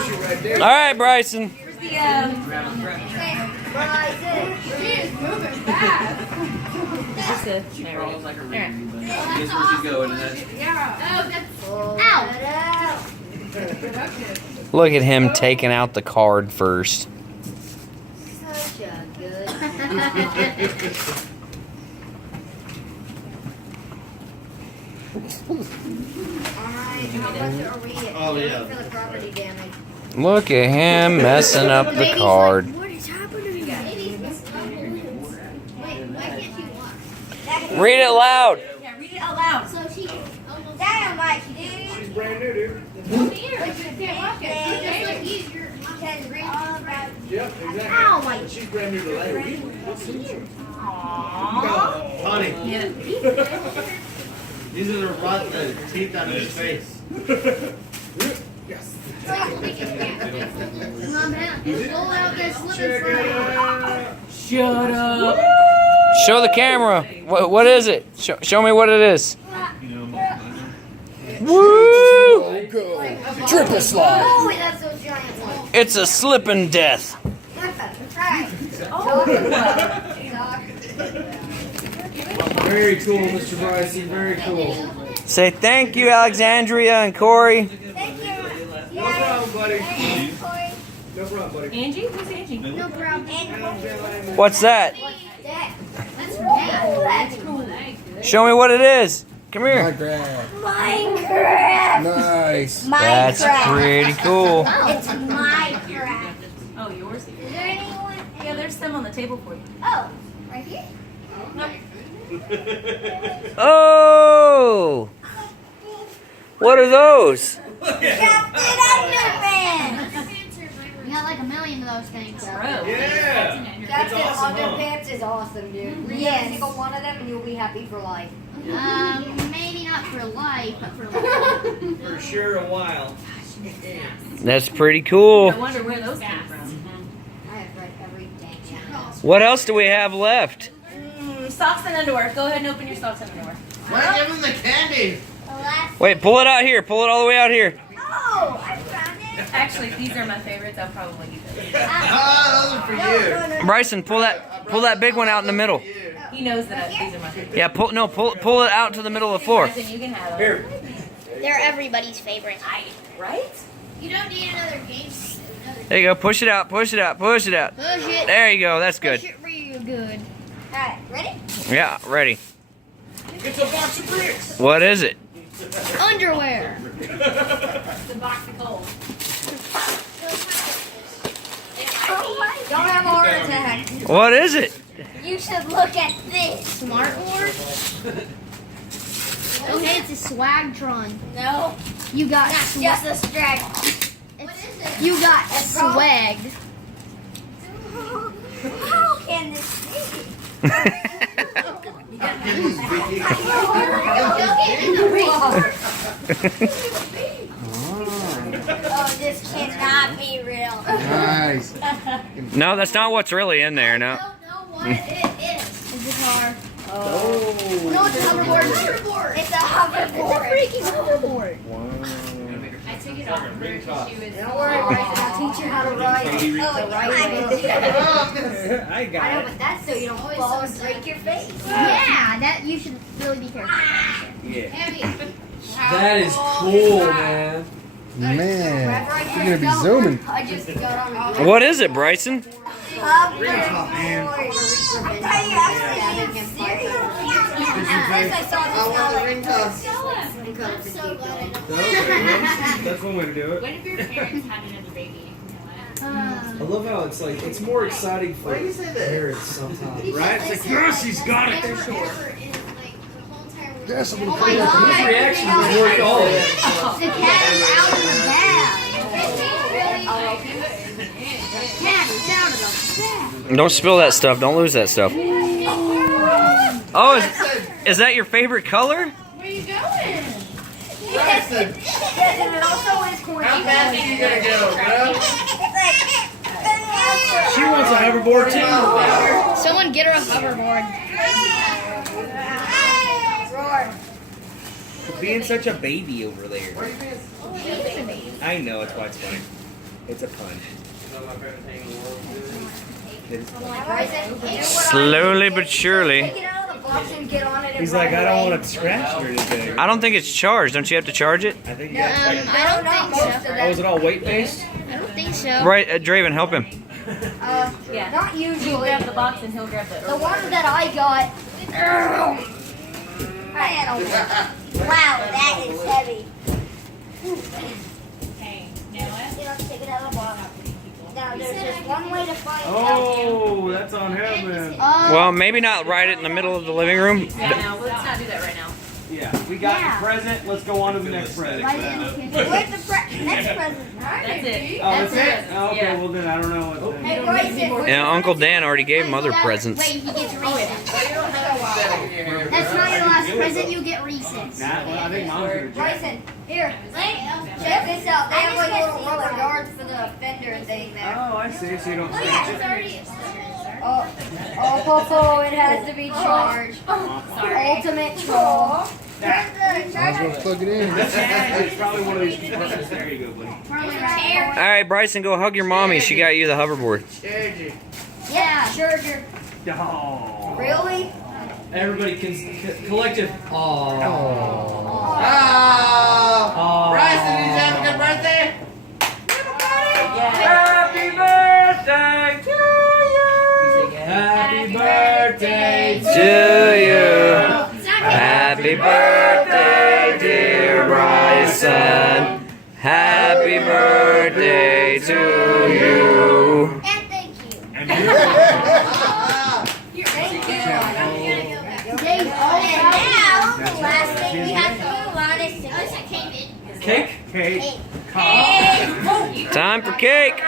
All right, Bryson. Where's the She is moving fast. She crawls like a raven, but guess where she's going? Yeah. Oh, that's Look at him taking out the card first. Such a good. How much are we? Oh, yeah. For the property damage. Look at him messing up the card. What is happening? Why can't you walk? Read it loud. Yeah, read it out loud. So she almost. Damn, like, dude. She's brand new, dude. Come here. But you can't walk it. Just like you, you're Can read all about. Yep, exactly. Ow, my. But she's brand new to life. Aww. Honey. Yeah. These are the teeth out of his face. Yes. Mom, just roll out there, slip Check and it slide. out. Shut up. Show the camera. What is it? Show me what it is. Woo! Triple slide. Oh, that's so giant one. It's a slipping death. Right. Very cool, Mr. Bryson. Very cool. Say thank you, Alexandria and Corey. Thank you. No problem, buddy. Hey, Corey. No problem, buddy. Angie? Who's Angie? No problem. And What's that? that. That's Oh, that's cool. Show me what it is. Come here. Minecraft. Nice. That's pretty cool. It's Minecraft. Oh, yours? Is there anyone? Yeah, there's some on the table for you. Oh, right here. Oh! What are those? Captain Underpants. We got like a million of those things. Bro. Yeah. Captain awesome, huh? Underpants is awesome, dude. Read every single one of them and you'll be happy for life. Maybe not for life, but for life. For sure a while. That's pretty cool. I wonder where those came from. I have read every dang channel. What else do we have left? Socks and underwear. Go ahead and open your socks and underwear. Why give him the candy? The last. Wait, pull it out here. Pull it all the way out here. Oh, I found it. Actually, these are my favorites. I'll probably keep those. Ah, those are for you. No. Bryson, pull that big one out in the middle. He knows that these are my favorites. Yeah, pull it out to the middle of the floor. Bryson, you can have them. Here. They're everybody's favorite. Right? You don't need another game. There you go. Push it out. Push it out. Push it out. Push it. There you go. That's good. Push it real good. Alright, ready? Yeah, ready. It's a box of bricks. What is it? Underwear. The box of coal. Don't have a heart attack. What is it? You should look at this. Smart Wars. Okay, it's a Swagtron. No, You got that's just a strike. You got swag. How can this be? Oh, this cannot be real. Nice. No, that's not what's really in there. No. I don't know what it is. It's a guitar. Oh. No, it's a hoverboard. It's a hoverboard. Freaking hoverboard. I took it off her because she was. Don't worry, Bryson. I'll teach you how to ride. Oh, I I got know, it. but that's so you don't fall and break your face. Yeah, that you should really be careful. Yeah. Heavy. That is cool, man. Man, Wherever I you're gonna be go, zooming. I just got on a What is it, Bryson? hoverboard. At first I saw this That's one way to do it. What if your parents had another baby? I love how it's like, it's more exciting for parents sometimes, right? It's like, yes, he's got it. Never, Sure. ever in like the whole entire world. Oh my His god. reaction was worth all of it. The cat is out of the bag. Cat is out of the bag. Don't spill that stuff. Don't lose that stuff. Oh, is that your favorite color? Where are you going? Yes, and it also is corny. How fast are you gonna go, bro? It's She wants a hoverboard too. Someone get her a hoverboard. Roar. Being such a baby over there. I know, that's why it's funny. It's a pun. Slowly but surely. Take it out of the box and get on it. And He's run like, I don't away. want to scratch or anything. I don't think it's charged. Don't you have to charge it? I think you got I don't think so. Oh, is it all weight based? I don't think so. Right, Draven, help him. Yeah. Not You usually. grab the box and he'll grab the. The one that I got. Wow, that is heavy. Hey, you know what? You know, take it out of the box. Now, there's just one way to find out. Oh, that's on him then. Well, maybe not right it in the middle of the living room. Yeah, no, let's not do that right now. Yeah, we got Yeah. the present. Let's go on to the next present. Where's the next present? That's it. Oh, that's it? it. Oh, okay, Yeah. well then I don't know what then. Hey, Bryson. Yeah, Uncle Dan already gave him other presents. Wait, he gets recess. That's not your last present. You get recess. Nah, well, I think mom's gonna check. Bryson, here. Check this out. They have like little rubber guards for the fender thing there. Oh, I see. So you don't scratch it. Oh, it has to be charged. Ultimate charge. Might as well plug it in. It's probably one of these compartments. There you go, buddy. All right, Bryson, go hug your mommy. She got you the hoverboard. Yeah, charger. Oh. Really? Everybody, collective. Oh. Bryson, did you have a good birthday? Happy birthday to you. Happy birthday To you. Happy birthday, dear Bryson. Happy birthday to you. And thank you. Thank you. Today's all and now, the last thing we have to move on is to Cake? Cake. Time for cake.